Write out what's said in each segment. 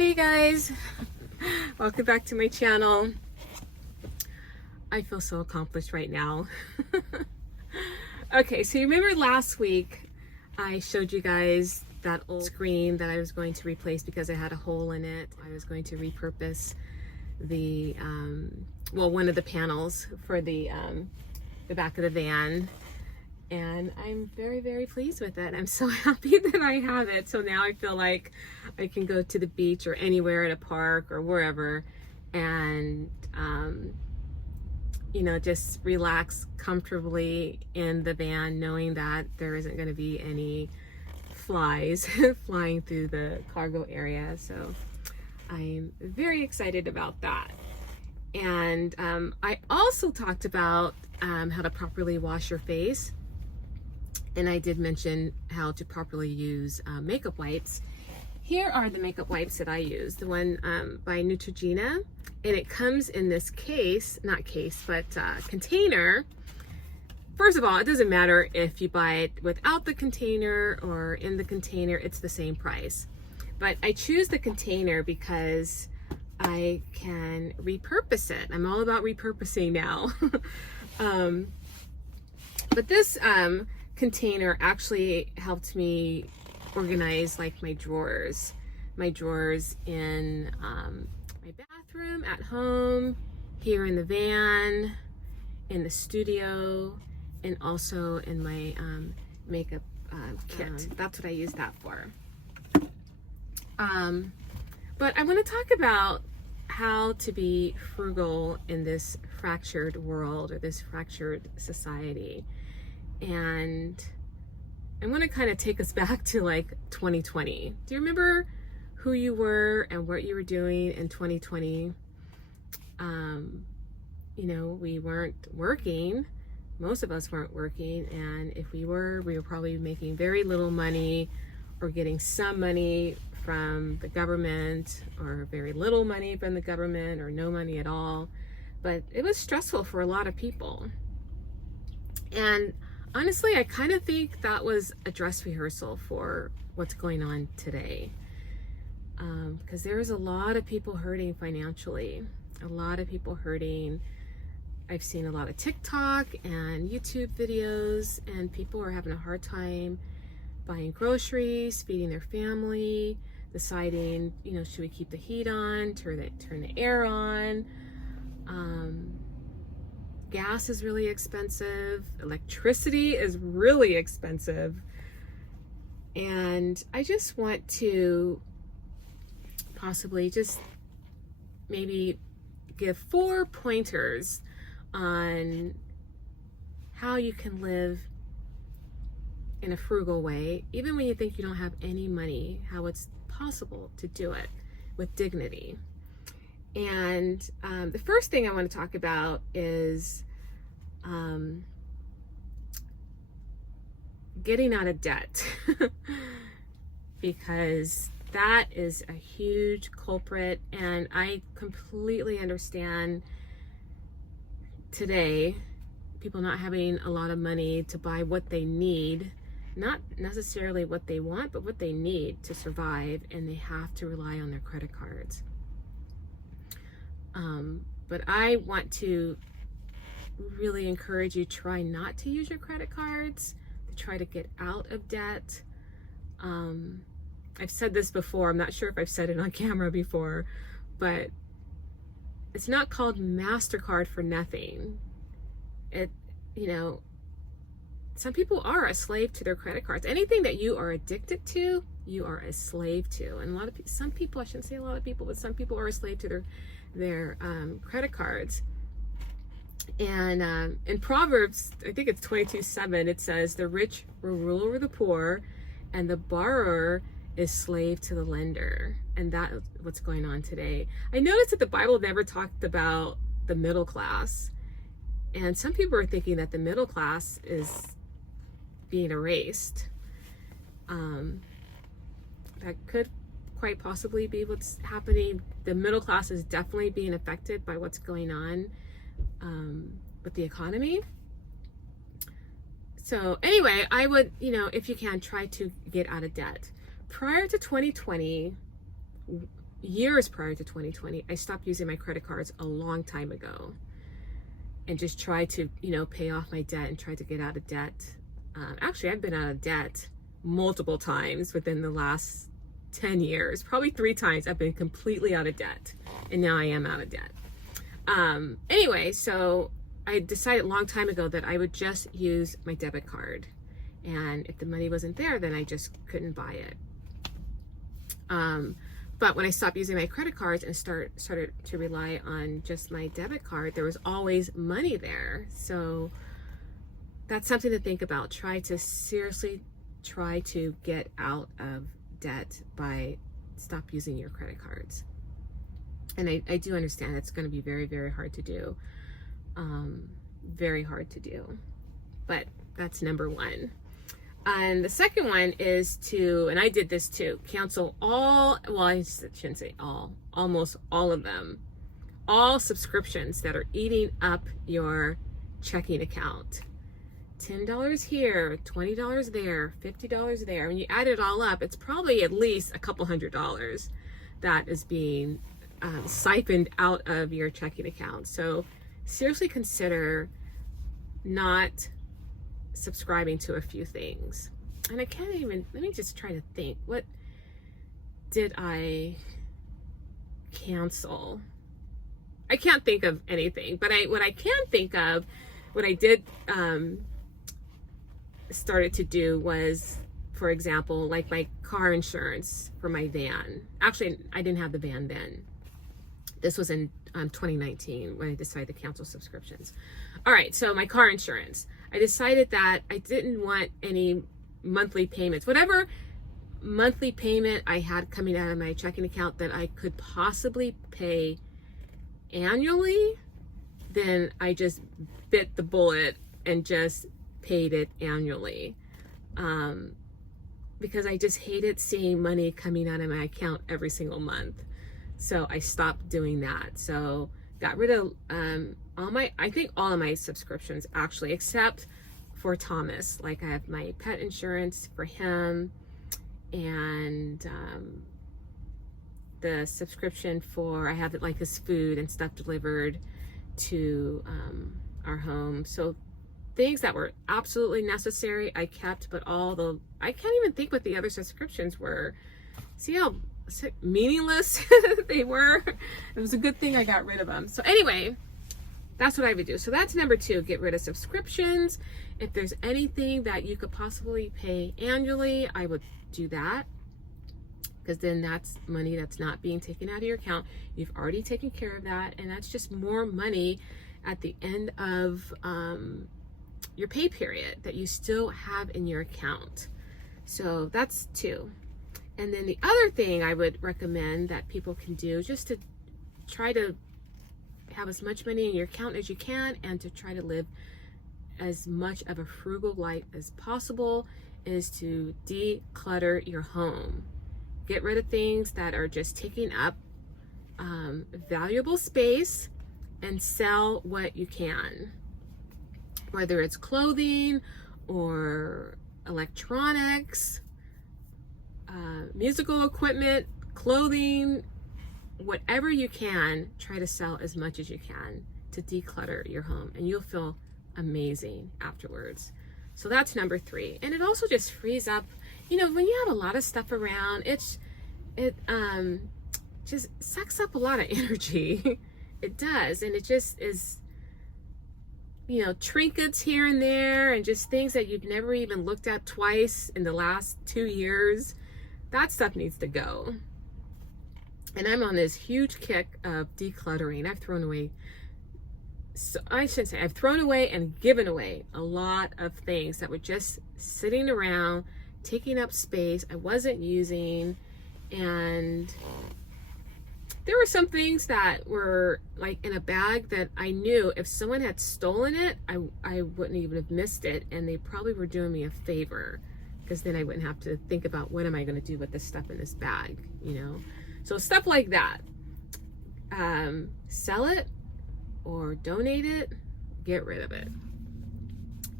Hey guys, welcome back to my channel. I feel so accomplished right now. Okay, so you remember last week I showed you guys that old screen that I was going to replace because it had a hole in it. I was going to repurpose the one of the panels for the back of the van, and I'm very pleased with it. I'm so happy that I have it. So now I feel like I can go to the beach or anywhere at a park or wherever and you know, just relax comfortably in the van, knowing that there isn't going to be any flies flying through the cargo area. So I'm very excited about that. And I also talked about how to properly wash your face. And I did mention how to properly use makeup wipes. Here are the makeup wipes that I use. The one by Neutrogena. And it comes in this case, not case, but container. First of all, it doesn't matter if you buy it without the container or in the container, it's the same price. But I choose the container because I can repurpose it. I'm all about repurposing now. But this container actually helped me organize like my drawers in my bathroom, at home, here in the van, in the studio, and also in my makeup kit. That's what I use that for. But I want to talk about how to be frugal in this fractured world or this fractured society. And I want to kind of take us back to like 2020. Do you remember who you were and what you were doing in 2020? You know, we weren't working. Most of us weren't working. And if we were probably making very little money or getting some money from the government or very little money from the government or no money at all. But it was stressful for a lot of people. And honestly, I kind of think that was a dress rehearsal for what's going on today. Because there's a lot of people hurting financially, a lot of people hurting. I've seen a lot of TikTok and YouTube videos, and people are having a hard time buying groceries, feeding their family, deciding, you know, should we keep the heat on, turn the air on. Gas is really expensive. Electricity is really expensive. And I just want to possibly just maybe give 4 pointers on how you can live in a frugal way, even when you think you don't have any money, how it's possible to do it with dignity. And the first thing I want to talk about is getting out of debt, because that is a huge culprit. And I completely understand today people not having a lot of money to buy what they need, not necessarily what they want, but what they need to survive, and they have to rely on their credit cards. But I want to really encourage you, try not to use your credit cards, to try to get out of debt. I've said this before, I'm not sure if I've said it on camera before, but it's not called MasterCard for nothing. You know, some people are a slave to their credit cards. Anything that you are addicted to, you are a slave to. And some people, I shouldn't say a lot of people, but some people are a slave to their credit cards. And in Proverbs, I think it's 22:7, it says, the rich will rule over the poor, and the borrower is slave to the lender. And that is what's going on today. I noticed that the Bible never talked about the middle class. And some people are thinking that the middle class is being erased. That could quite possibly be what's happening. The middle class is definitely being affected by what's going on with the economy. So anyway, I would, you know, if you can, try to get out of debt. Prior to 2020, years prior to 2020, I stopped using my credit cards a long time ago and just tried to, you know, pay off my debt and try to get out of debt. Actually, I've been out of debt multiple times within the last 10 years. Probably 3 times I've been completely out of debt, and now I am out of debt. Anyway, so I decided a long time ago that I would just use my debit card. And if the money wasn't there, then I just couldn't buy it. But when I stopped using my credit cards and started to rely on just my debit card, there was always money there. So that's something to think about. Seriously try to get out of debt by stop using your credit cards. And I do understand it's going to be very, very hard to do. Very hard to do. But that's number 1. And the second one is to, and I did this too, cancel all, well, I shouldn't say all, almost all of them, all subscriptions that are eating up your checking account. $10 here, $20 there, $50 there. When you add it all up, it's probably at least a couple $100 that is being siphoned out of your checking account. So seriously consider not subscribing to a few things. And I can't even, let me just try to think, what did I cancel? I can't think of anything, but what I can think of, what I did started to do was, for example, like my car insurance for my van. Actually, I didn't have the van then. This was in 2019 when I decided to cancel subscriptions. All right, so my car insurance. I decided that I didn't want any monthly payments. Whatever monthly payment I had coming out of my checking account that I could possibly pay annually, then I just bit the bullet and just paid it annually. Because I just hated seeing money coming out of my account every single month. So I stopped doing that. So got rid of I think all of my subscriptions actually, except for Thomas. Like I have my pet insurance for him, and the subscription for, I have it like his food and stuff delivered to our home. So things that were absolutely necessary I kept, but I can't even think what the other subscriptions were. See how meaningless they were? It was a good thing I got rid of them. So anyway, that's what I would do. So that's number 2, get rid of subscriptions. If there's anything that you could possibly pay annually, I would do that, because then that's money that's not being taken out of your account. You've already taken care of that, and that's just more money at the end of your pay period that you still have in your account. So that's 2. And then the other thing I would recommend that people can do, just to try to have as much money in your account as you can and to try to live as much of a frugal life as possible, is to declutter your home. Get rid of things that are just taking up valuable space, and sell what you can. Whether it's clothing or electronics, musical equipment, clothing, whatever you can, try to sell as much as you can to declutter your home, and you'll feel amazing afterwards. So that's number 3. And it also just frees up, you know, when you have a lot of stuff around, it just sucks up a lot of energy. It does. And it just is, you know, trinkets here and there, and just things that you've never even looked at twice in the last 2 years. That stuff needs to go. And I'm on this huge kick of decluttering. I've thrown away, so I shouldn't say, I've thrown away and given away a lot of things that were just sitting around, taking up space I wasn't using. And there were some things that were like in a bag that I knew if someone had stolen it, I wouldn't even have missed it, and they probably were doing me a favor, because then I wouldn't have to think about what am I going to do with this stuff in this bag, you know. So stuff like that, sell it or donate it, get rid of it.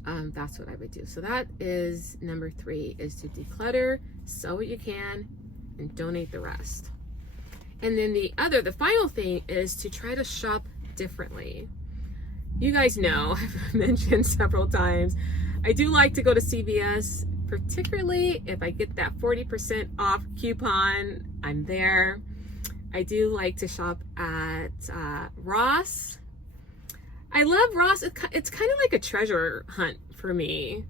That's what I would do. So that is number 3, is to declutter, sell what you can, and donate the rest. And then the final thing is to try to shop differently. You guys know, I've mentioned several times, I do like to go to CVS, particularly if I get that 40% off coupon, I'm there. I do like to shop at Ross. I love Ross. It's kind of like a treasure hunt for me,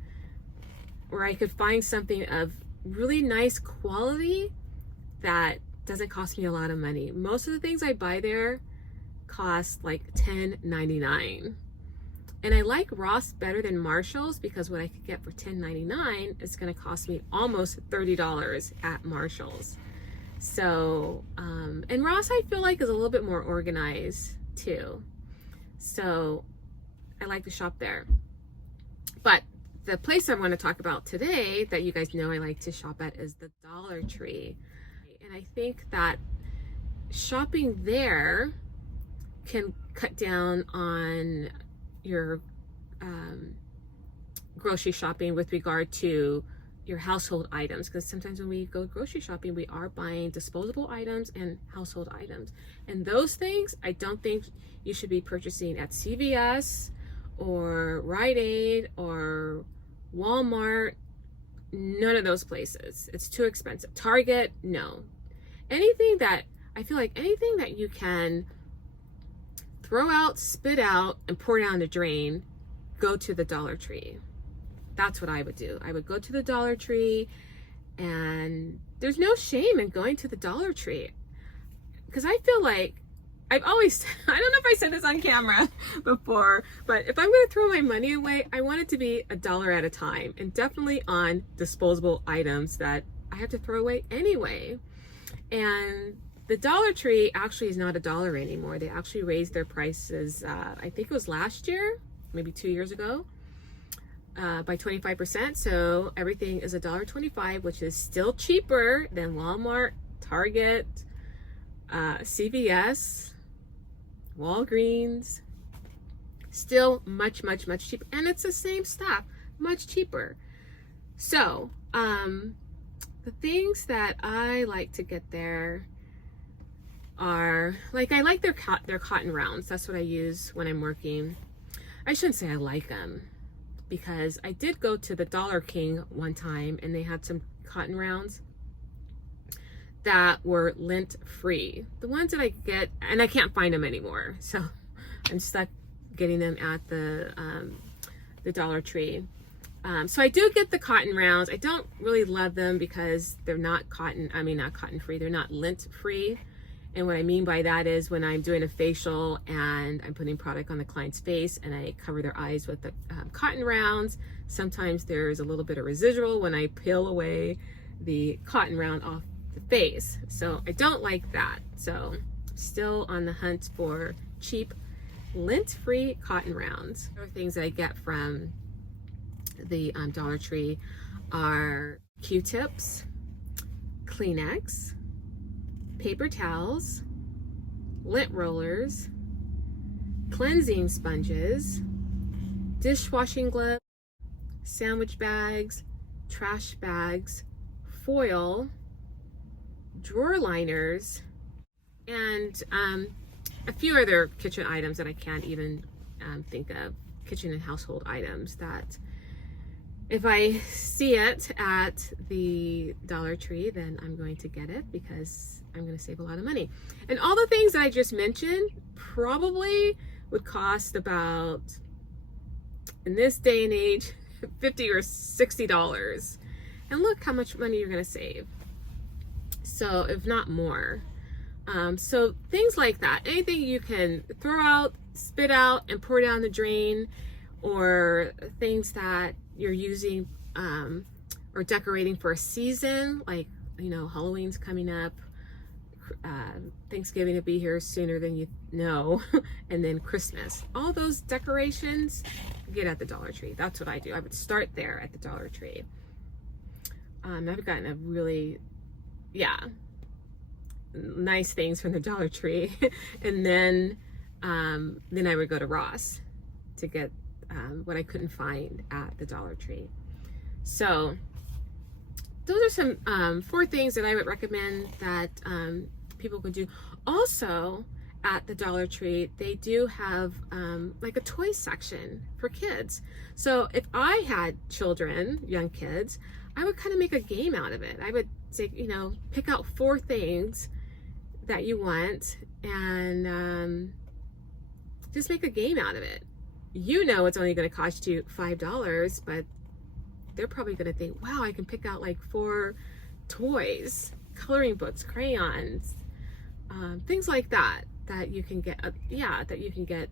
where I could find something of really nice quality that doesn't cost me a lot of money. Most of the things I buy there cost like $10.99. And I like Ross better than Marshall's because what I could get for $10.99 is going to cost me almost $30 at Marshall's. So, and Ross I feel like is a little bit more organized too. So I like to shop there. But the place I want to talk about today that you guys know I like to shop at is the Dollar Tree. And I think that shopping there can cut down on your grocery shopping with regard to your household items, because sometimes when we go grocery shopping we are buying disposable items and household items, and those things I don't think you should be purchasing at CVS or Rite Aid or Walmart. None of those places. It's too expensive. Target, no. Anything that I feel like anything that you can throw out, spit out, and pour down the drain, go to the Dollar Tree. That's what I would do. I would go to the Dollar Tree, and there's no shame in going to the Dollar Tree, because I feel like I've always, I don't know if I said this on camera before, but if I'm going to throw my money away, I want it to be $1 at a time, and definitely on disposable items that I have to throw away anyway. And the Dollar Tree actually is not $1 anymore. They actually raised their prices, I think it was last year, maybe 2 years ago, by 25%. So everything is $1.25, which is still cheaper than Walmart, Target, CVS, Walgreens. Still much, much, much cheaper. And it's the same stuff, much cheaper. So, the things that I like to get there are, like, I like their cotton rounds. That's what I use when I'm working. I shouldn't say I like them, because I did go to the Dollar King one time and they had some cotton rounds that were lint free. The ones that I get, and I can't find them anymore, so I'm stuck getting them at the Dollar Tree. So I do get the cotton rounds. I don't really love them because they're not not cotton free, they're not lint free. And what I mean by that is when I'm doing a facial and I'm putting product on the client's face and I cover their eyes with the cotton rounds, sometimes there's a little bit of residual when I peel away the cotton round off the face. So I don't like that. So still on the hunt for cheap lint-free cotton rounds. Other things that I get from the Dollar Tree are Q-tips, Kleenex, paper towels, lint rollers, cleansing sponges, dishwashing gloves, sandwich bags, trash bags, foil, drawer liners, and a few other kitchen items that I can't even think of, kitchen and household items that if I see it at the Dollar Tree, then I'm going to get it because I'm going to save a lot of money. And all the things that I just mentioned probably would cost about, in this day and age, $50 or $60. And look how much money you're going to save. So if not more. So things like that, anything you can throw out, spit out, and pour down the drain, or things that you're using or decorating for a season, like, you know, Halloween's coming up, Thanksgiving will be here sooner than you know, and then Christmas. All those decorations, get at the Dollar Tree. That's what I do. I would start there at the Dollar Tree. I've gotten a really, nice things from the Dollar Tree, and then I would go to Ross to get what I couldn't find at the Dollar Tree. So those are some 4 things that I would recommend that people could do. Also, at the Dollar Tree, they do have like a toy section for kids. So if I had children, young kids, I would kind of make a game out of it. I would say, you know, pick out 4 things that you want and just make a game out of it. You know it's only going to cost you $5, but they're probably going to think, wow, I can pick out like 4 toys, coloring books, crayons, things like that you can get, that you can get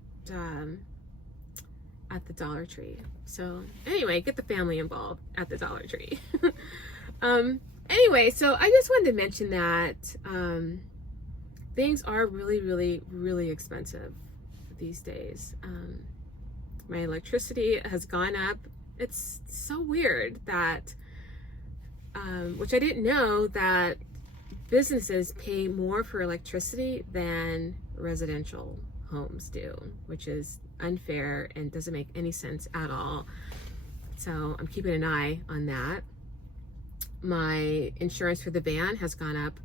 at the Dollar Tree. So anyway, get the family involved at the Dollar Tree. Anyway, so I just wanted to mention that things are really, really, really expensive these days. My electricity has gone up. It's so weird that, which I didn't know, that businesses pay more for electricity than residential homes do, which is unfair and doesn't make any sense at all. So I'm keeping an eye on that. My insurance for the van has gone up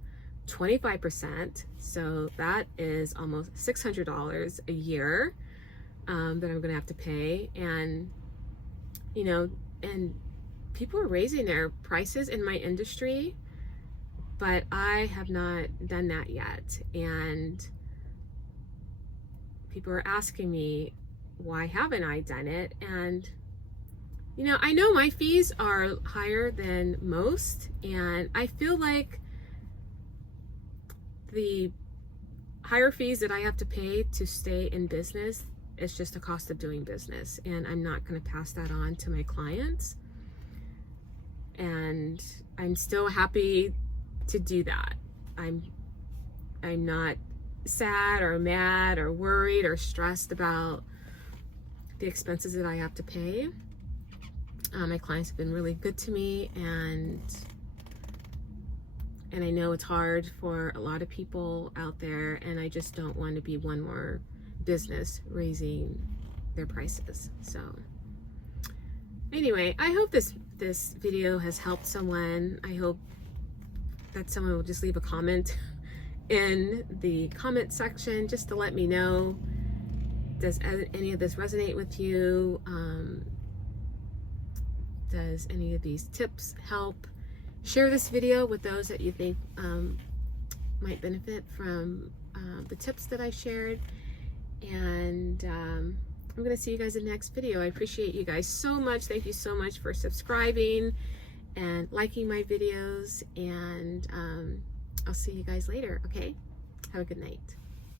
25%. So that is almost $600 a year that I'm going to have to pay. And, you know, and people are raising their prices in my industry, but I have not done that yet. And people are asking me, why haven't I done it? And, you know, I know my fees are higher than most, and I feel like the higher fees that I have to pay to stay in business is just the cost of doing business, and I'm not going to pass that on to my clients. And I'm still happy to do that. I'm not sad or mad or worried or stressed about the expenses that I have to pay. My clients have been really good to me, and I know it's hard for a lot of people out there, and I just don't want to be one more business raising their prices. So anyway, I hope this video has helped someone. I hope that someone will just leave a comment in the comment section just to let me know, does any of this resonate with you? Does any of these tips help? Share this video with those that you think might benefit from the tips that I shared. And I'm going to see you guys in the next video. I appreciate you guys so much. Thank you so much for subscribing and liking my videos. And I'll see you guys later, okay? Have a good night.